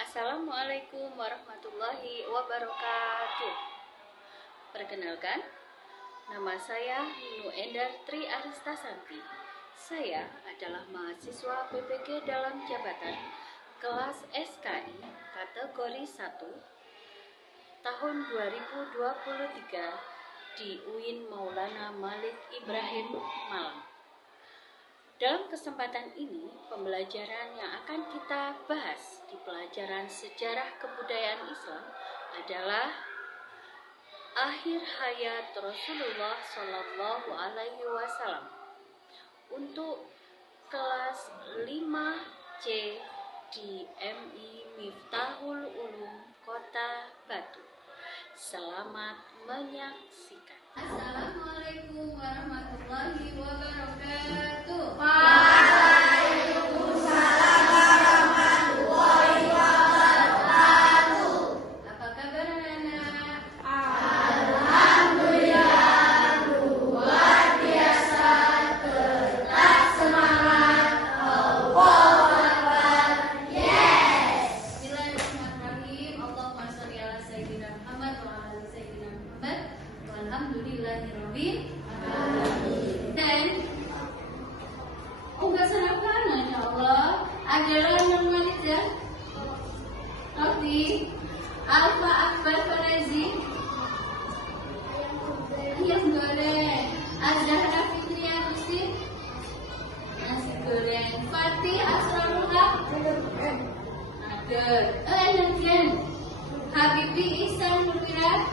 Assalamualaikum warahmatullahi wabarakatuh. Perkenalkan, nama saya Ninu Endar Tri Aristasanti. Saya adalah mahasiswa PPG dalam jabatan kelas SKI kategori 1 tahun 2023 di UIN Maulana Malik Ibrahim Malang. Dalam kesempatan ini, pembelajaran yang akan kita bahas di pelajaran sejarah kebudayaan Islam adalah akhir hayat Rasulullah Shallallahu Alaihi Wasallam untuk kelas 5C di MI Miftahul Ulum Kota Batu. Selamat menyaksikan. Assalamualaikum warahmatullahi wabarakatuh. Waalaikumsalam warahmatullahi wabarakatuh. Apa kabar anak-anak? Alhamdulillah, luar biasa, tetap semangat. Allahu Akbar. Yes. Bismillahirrahmanirrahim. Allahumma shalli ala sayyidina Muhammad wa ala ali sayyidina Muhammad. Walhamdulillahirabbil alamin. Dan nggak sarapan, masya Allah. Adalah Nurmaliza, Roti, Alfa Akbar Farazi, ayam goreng, Azhara Fitri Agusti, nasi goreng, Fatih Asrarul Haq, Nagen, Habibi Ihsan Nurwira,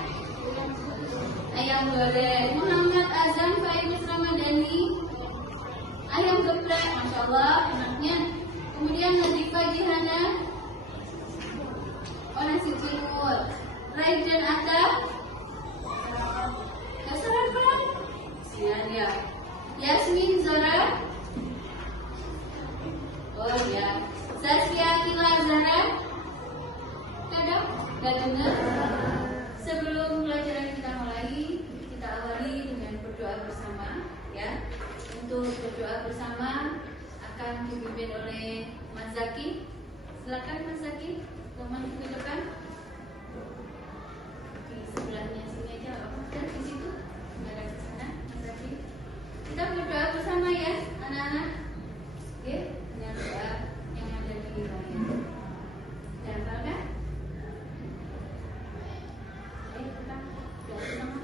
ayam goreng, Muhammad Azam Fairuz Ramadhani, ayam geprek, masya Allah enaknya. Kemudian Nadifah Jihana, nasi jemur, Raidan Atta, sarapan, siang ya. Yasmin Zora, oh ya, Saskia Kila Zara, kadang gak dengar. Sebelum pelajaran kita mulai, kita awali dengan berdoa bersama, ya. Untuk berdoa bersama akan dipimpin oleh Mas Zaki. Silakan Mas Zaki, teman ke depan. Di sebelahnya sini aja, dan di situ, ada di sana, Mas Zaki. Kita berdoa bersama ya, anak-anak. Oke, dengan doa yang ada di layar. Dan kan? Ayo kita doa bersama.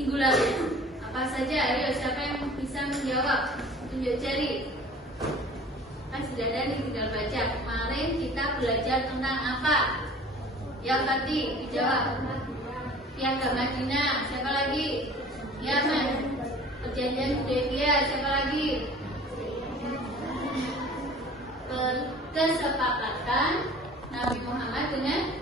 minggu lalu? Apa saja? Ayo, siapa yang bisa menjawab? Tunjuk jari. Kan sudah ada nih, tinggal baca. Kemarin kita belajar tentang apa? Ya, Fatih, dijawab. Piagam Madinah. Siapa lagi? Yaman. Perjanjian Hudaybiyah. Siapa lagi? Kesepakatan Nabi Muhammad dengan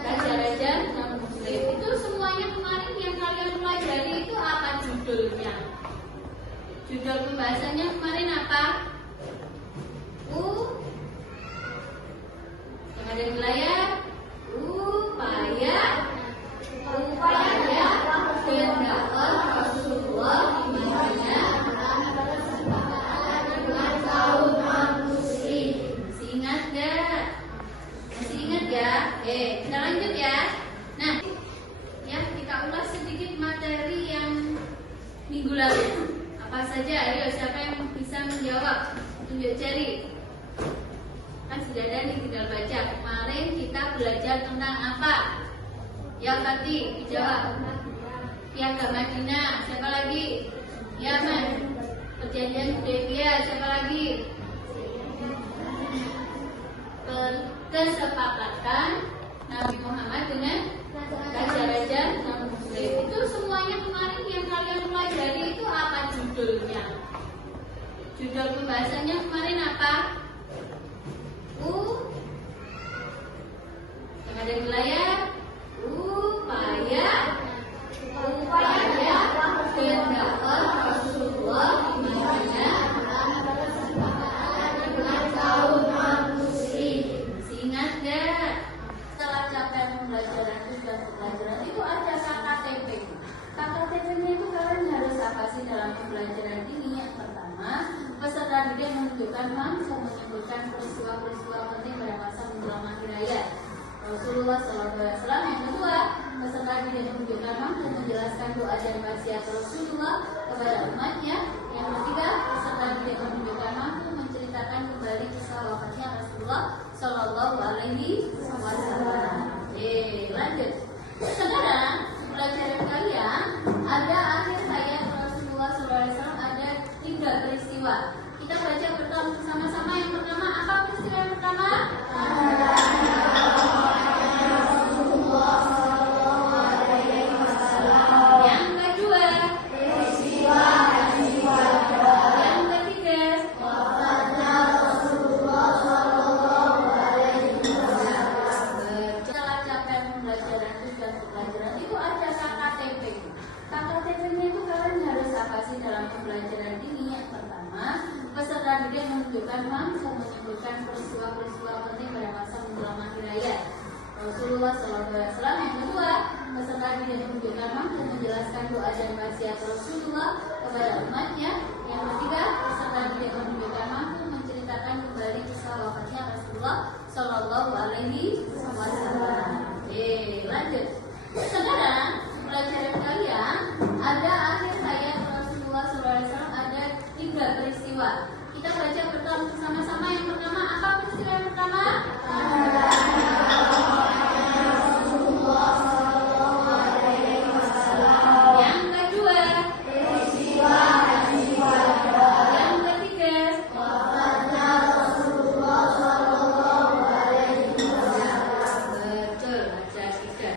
raja-raja non-muslim. Itu semuanya kemarin yang kalian pelajari itu apa judulnya? Judul pembahasannya kemarin apa? Yang ada di layar. Upaya dakwah Rasulullah di Madinah. Masih ingat gak? Masih ingat ya? Kita lanjut ya. Nah, ya kita ulas sedikit materi yang minggu lalu. Apa saja? Ayo, siapa yang bisa menjawab? Tunjuk jari. Kan sudah ada nih, tinggal baca. Kemarin kita belajar tentang apa? Ya, Fatih, dijawab. Piagam Madinah. Siapa lagi? Yaman. Perjanjian Hudaybiyah. Siapa lagi? Kesepakatan Nabi Muhammad dengan raja-raja non-muslim. Itu semuanya kemarin yang kalian pelajari itu apa judulnya? Judul pembahasannya kemarin apa? Yang ada di layar. Upaya dakwah Rasulullah di Madinah. Masih ingat gak? Setelah capaian pembelajaran tujuan pembelajaran itu ada KKTP. KKTP-nya itu kalian harus apa sih dalam pembelajaran ini? Yang pertama, peserta didik menunjukkan mampu menyebutkan peristiwa-peristiwa penting pada masa menjelang akhir hayat Rasulullah SAW. Yang kedua, peserta didik menunjukkan mampu menjelaskan doa dan wasiat Rasulullah kepada umatnya. Yang ketiga, peserta didik menunjukkan mampu menceritakan kembali kisah wafatnya Rasulullah Shallallahu Alaihi Wasallam. Lanjut. Sekarang pelajaran kalian ada akhir hayat Rasulullah SAW, ada 3 peristiwa. Kita baca bersama-sama. Yang pertama, apa peristiwa yang pertama? Yang kedua, yang ketiga, setelah capaian pembelajaran tujuan pembelajaran itu ada KKTP. KKTP-nya itu kalian harus apa sih dalam pembelajaran ini? Yang pertama, peserta didik menunjukkan mampu menyebutkan peristiwa-peristiwa penting pada masa menjelang akhir hayat Rasulullah SAW. Yang kedua, peserta didik menunjukkan mampu menjelaskan doa dan wasiat Rasulullah kepada umatnya. Yang ketiga, peserta didik menunjukkan mampu menceritakan kembali kisah wafatnya Rasulullah Shallallahu Alaihi Wasallam. Lanjut. Sekarang pelajaran kalian ada akhir hayat Rasulullah SAW, ada 3 peristiwa. Kita baca bersama-sama. Yang pertama, apa peristiwa yang pertama? Yang kedua, yang ketiga, betul, baca 3.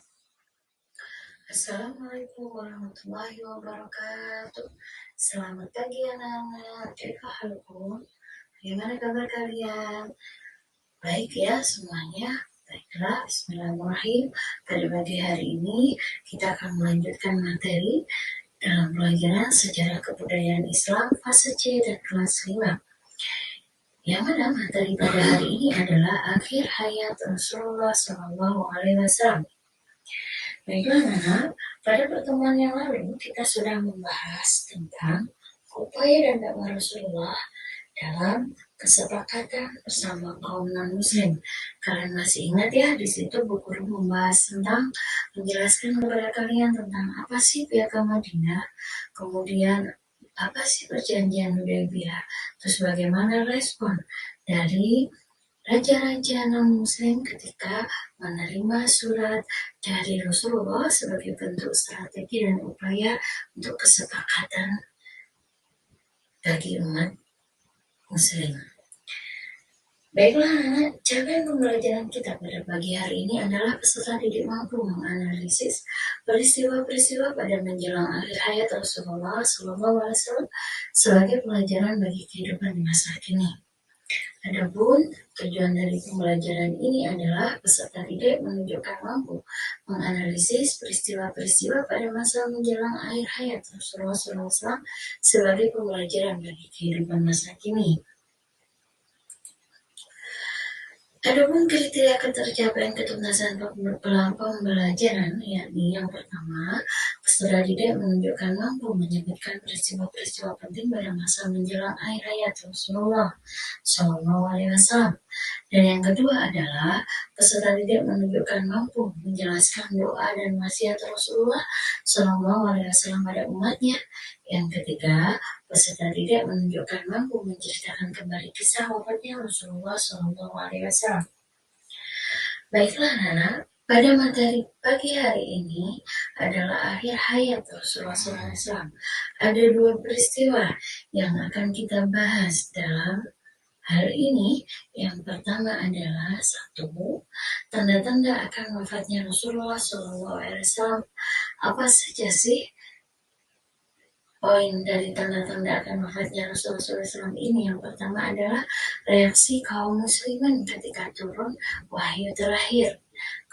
Assalamualaikum warahmatullahi wabarakatuh. Selamat pagi anak-anak. Kaifahalukum? Bagaimana kabar kalian? Baik ya semuanya. Baiklah, bismillahirrahmanirrahim. Pada pagi hari ini kita akan melanjutkan materi dalam pelajaran sejarah kebudayaan Islam fase C dan kelas 5. Yang mana materi pada hari ini adalah akhir hayat Rasulullah SAW. Baiklah anak, pada pertemuan yang lalu kita sudah membahas tentang upaya dan dakwah Rasulullah dalam kesepakatan bersama kaum non-muslim. Kalian masih ingat ya, di situ Bu Guru membahas tentang menjelaskan kepada kalian tentang apa sih Piagam Madinah, kemudian apa sih perjanjian Hudaybiyah, terus bagaimana respon dari raja-raja non-muslim ketika menerima surat dari Rasulullah sebagai bentuk strategi dan upaya untuk kesepakatan bagi umat muslim. Baiklah anak, capaian pembelajaran kita pada pagi hari ini adalah peserta didik mampu menganalisis peristiwa-peristiwa pada menjelang akhir hayat Rasulullah SAW sebagai pelajaran bagi kehidupan di masa kini. Adapun tujuan dari pembelajaran ini adalah peserta didik menunjukkan mampu menganalisis peristiwa-peristiwa pada masa menjelang akhir hayat Rasulullah SAW sebagai pembelajaran bagi kehidupan masa kini. Adapun kriteria ketercapaian ketuntasan pembelajaran, yakni yang pertama, peserta didik menunjukkan mampu menyebutkan peristiwa-peristiwa penting pada masa menjelang akhir hayat Rasulullah SAW. Dan yang kedua adalah peserta didik menunjukkan mampu menjelaskan doa dan wasiat Rasulullah SAW pada umatnya. Yang ketiga, peserta didik menunjukkan mampu menceritakan kembali kisah wafatnya Rasulullah SAW. Baiklah anak, pada materi pagi hari ini adalah akhir hayat Rasulullah SAW. Ada dua peristiwa yang akan kita bahas dalam hal ini. Yang pertama adalah satu, tanda-tanda akan wafatnya Rasulullah SAW. Apa saja sih poin dari tanda-tanda akan wafatnya Rasulullah SAW ini? Yang pertama adalah reaksi kaum muslimin ketika turun wahyu terakhir.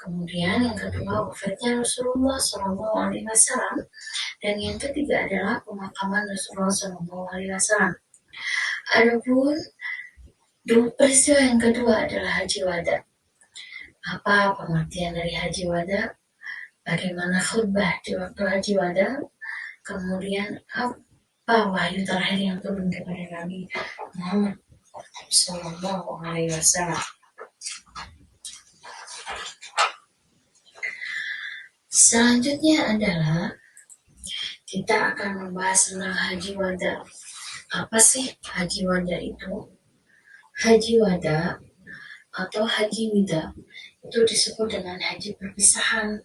Kemudian yang kedua wafatnya Rasulullah SAW. Dan yang ketiga adalah pemakaman Rasulullah SAW. Adapun peristiwa yang kedua adalah Haji Wada. Apa pengertian dari Haji Wada? Bagaimana khutbah di waktu Haji Wada? Kemudian apa wahyu terakhir yang turun kepada Nabi Muhammad SAW. Selanjutnya adalah kita akan membahas tentang Haji Wada. Apa sih Haji Wada itu? Haji Wada atau Haji Wida itu disebut dengan haji perpisahan,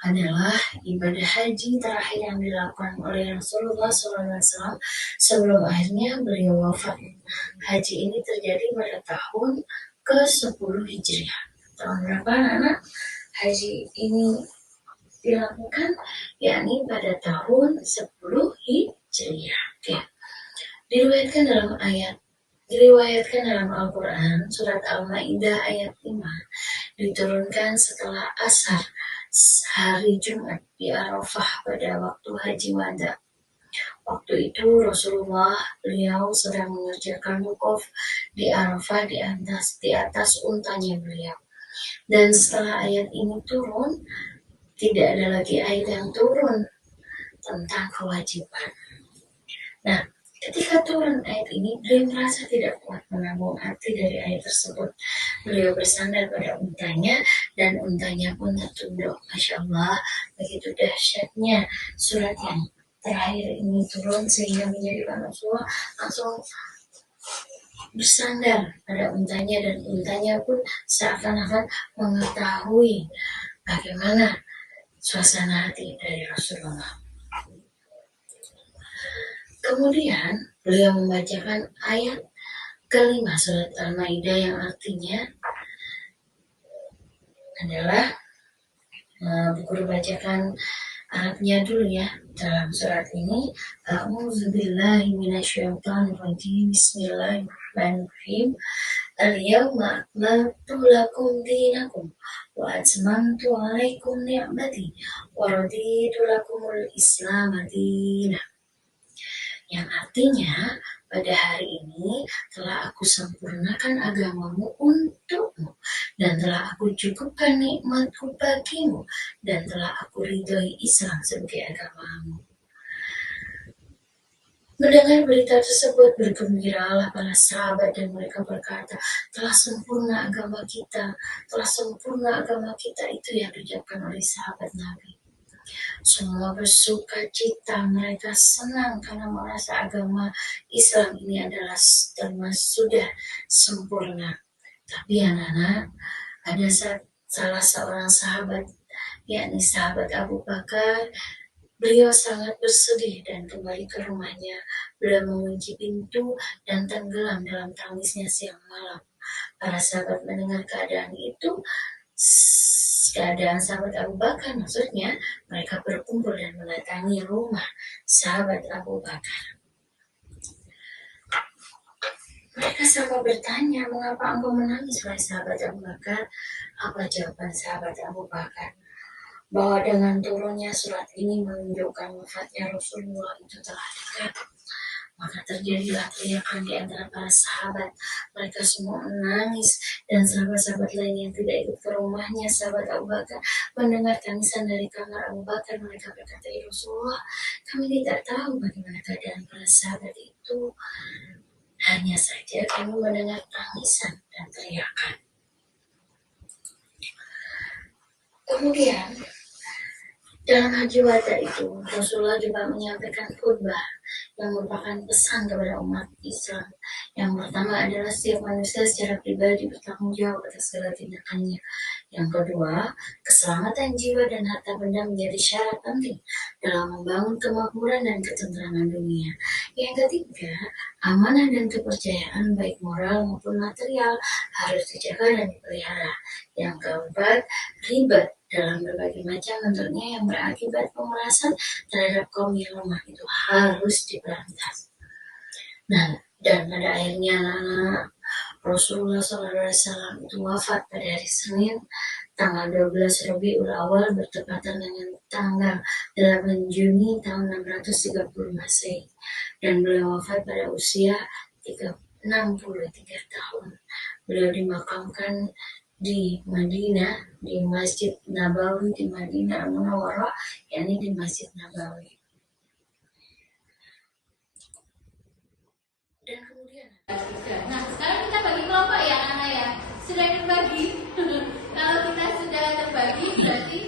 adalah ibadah haji terakhir yang dilakukan oleh Rasulullah SAW sebelum akhirnya beliau wafat. Haji ini terjadi pada tahun ke-10 Hijriah. Tahun berapa anak? Haji ini dilakukan yakni pada tahun 10 Hijriah. Oke. Diriwayatkan dalam Al-Quran, surat Al-Ma'idah ayat 5, diturunkan setelah asar hari Jumat di Arafah pada waktu Haji Wada. Waktu itu Rasulullah beliau sedang mengerjakan wukuf di Arafah di atas untanya beliau. Dan setelah ayat ini turun, tidak ada lagi ayat yang turun tentang kewajiban. Nah, ketika turun ayat ini, beliau merasa tidak kuat menanggung arti dari ayat tersebut. Beliau bersandar pada untanya, dan untanya pun tertunduk. Masya Allah, begitu dahsyatnya surat yang terakhir ini turun, sehingga menjadikan Rasulullah langsung bersandar pada untanya, dan untanya pun seakan-akan mengetahui bagaimana suasana hati dari Rasulullah. Kemudian beliau membacakan ayat kelima surat Al-Ma'idah yang artinya adalah guru bacakan Arabnya dulu ya. Dalam surat ini, A'udzubillahi minasyaitonirrajim. Bismillahirrahmanirrahim. Al-yawma akmaltu lakum dinakum wa atmamtu 'alaikum ni'mati wa raditu lakumul Islam dinan. Yang artinya, pada hari ini telah aku sempurnakan agamamu untukmu, dan telah aku cukupkan nikmatku bagimu, dan telah aku ridhoi Islam sebagai agamamu. Mendengar berita tersebut, bergembiralah para sahabat, dan mereka berkata, telah sempurna agama kita. Telah sempurna agama kita, itu yang diucapkan oleh sahabat Nabi. Semua bersuka cita, mereka senang karena merasa agama Islam ini adalah sudah sempurna. Tapi anak-anak, ada salah seorang sahabat, yakni sahabat Abu Bakar. Beliau sangat bersedih dan kembali ke rumahnya. Beliau mengunci pintu dan tenggelam dalam tangisnya siang malam. Para sahabat mendengar keadaan itu, keadaan sahabat Abu Bakar maksudnya, mereka berkumpul dan mendatangi rumah sahabat Abu Bakar. Mereka sama bertanya, mengapa engkau menangis, wahai sahabat Abu Bakar? Apa jawaban sahabat Abu Bakar? Bahwa dengan turunnya surat ini menunjukkan wafatnya Rasulullah itu telah dekat. Maka terjadilah teriakan di antara para sahabat. Mereka semua menangis, dan sahabat-sahabat lain yang tidak ikut ke rumahnya sahabat Abu Bakar mendengar tangisan dari kamar Abu Bakar. Mereka berkata, ya Rasulullah, kami tidak tahu bagaimana keadaan para sahabat itu. Hanya saja kami mendengar tangisan dan teriakan. Kemudian dalam haji wada itu, Rasulullah juga menyampaikan khutbah yang merupakan pesan kepada umat Islam. Yang pertama adalah setiap manusia secara pribadi bertanggung jawab atas segala tindakannya. Yang kedua, keselamatan jiwa dan harta benda menjadi syarat penting dalam membangun kemakmuran dan ketentraman dunia. Yang ketiga, amanah dan kepercayaan baik moral maupun material harus dijaga dan dipelihara. Yang keempat, riba dalam berbagai macam bentuknya yang berakibat pemerasan terhadap kaum yang lemah itu harus diberantas. Nah, dan pada akhirnya anak-anak, Rasulullah SAW itu wafat pada hari Senin tanggal 12 Rabiul Awal bertepatan dengan tanggal 8 Juni tahun 630 Masehi, dan beliau wafat pada usia 63 tahun. Beliau dimakamkan di Madinah, di Masjid Nabawi di Madinah Al-Munawwarah, yakni di Masjid Nabawi. Dan kemudian, nah sekarang kita bagi kelompok ya anak ya. Sudah terbagi. Kalau kita sudah terbagi, berarti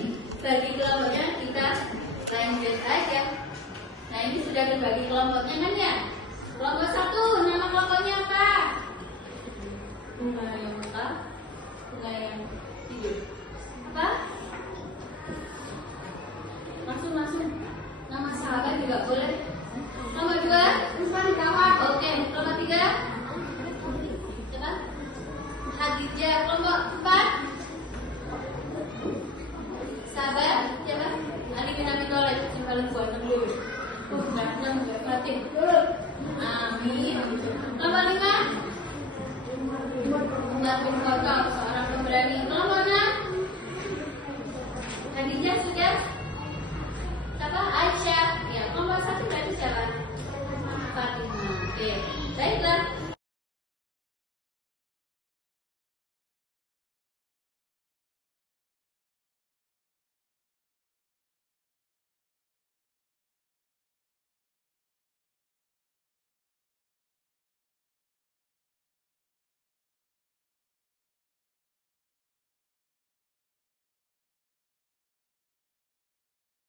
bagi kelompoknya kita lanjut aja. Nah ini sudah terbagi kelompoknya kan ya. Kelompok 1, nama kelompoknya apa? Bunga yang apa? Bunga yang tidur. Apa? Langsung. Nama sahabat juga boleh. Nomor 2, Usman Kawat. Oke, kelompok 3. Siapa? Khadijah. Kelompok 4. Sahabat siapa? Ali bin Abi Thalib. Yang paling kuat dulu. Enggak Fatih. Amin. Kelompok 5. Umar bin Khattab, seorang pemberani. Kelompok 6. Khadijah sudah. Siapa? Aisyah. Ya, kelompok 1 berarti siapa? Fatimah. Oke, baiklah.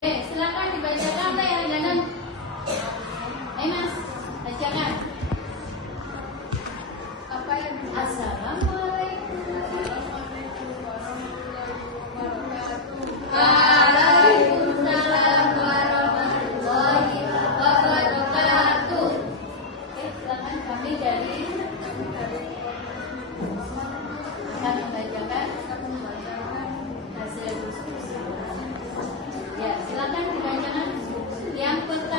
Silakan dibacakan deh yang jangan. Ayo Mas, bacakan. Apa yang Assalamualaikum Waalaikumsalam warahmatullahi wabarakatuh. Oke, silakan kami dari akan membacakan hasil diskusi. Ya, silakan dibacakan. Yang pertama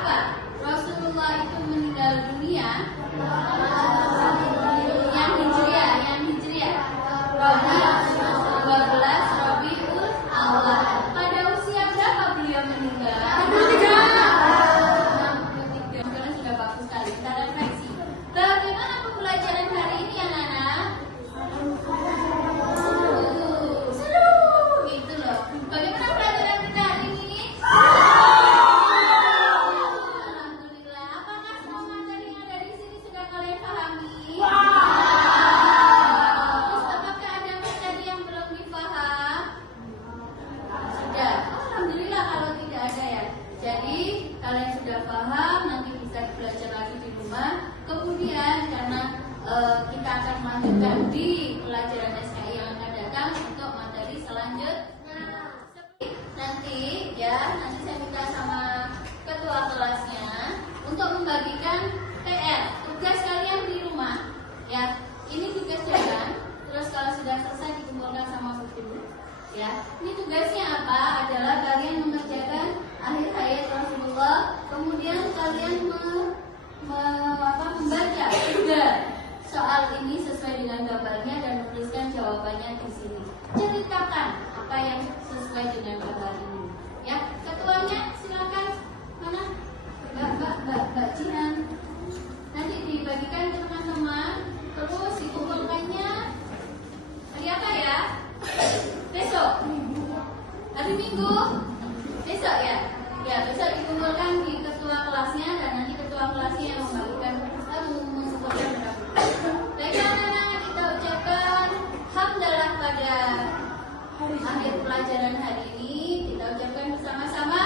apa Rasulullah itu meninggal dunia? Yang hijriah. Rabi 12 Rabiul Awal. Pada usia berapa beliau meninggal? 63. Sekarang sudah bagus sekali. Kita refleksi. Bagaimana pembelajaran hari ini anak-anak? Seru. Gitu loh. Bagaimana pelajaran kita hari ini? Alhamdulillah. Apakah semua materi yang ada di sini sudah kalian pahami? Terus apakah ada materi yang belum dipaham? Sudah. Alhamdulillah kalau tidak ada ya. Jadi kalian sudah paham, nanti bisa belajar lagi di rumah. Kemudian karena kita akan melanjutkan di pelajaran SKI yang akan datang untuk materi selanjutnya. Nanti saya minta sama ketua kelasnya untuk membagikan PR tugas kalian di rumah. Ya, ini tugas jalan. Terus kalau sudah selesai dikumpulkan sama guru. Ya, ini tugasnya apa? Adalah kalian mengerjakan akhir hayat Rasulullah. Kemudian kalian membaca juga soal ini sesuai dengan gambarnya dan menuliskan jawabannya di sini. Ceritakan apa yang sesuai dengan gambar ini. Ya, ketuanya silakan. Mana? Mbak Jihan. Nanti dibagikan ke teman-teman. Terus dikumpulkannya hari apa ya? Besok. Hari Minggu. Besok ya. Ya, besok dikumpulkan di ketua kelasnya dan nanti ketua kelasnya yang membagikan mengumpulkan berapa. Baik anak-anak, kita ucapkan hamdalah pada akhir pelajaran hari ini. Kita ucapkan bersama-sama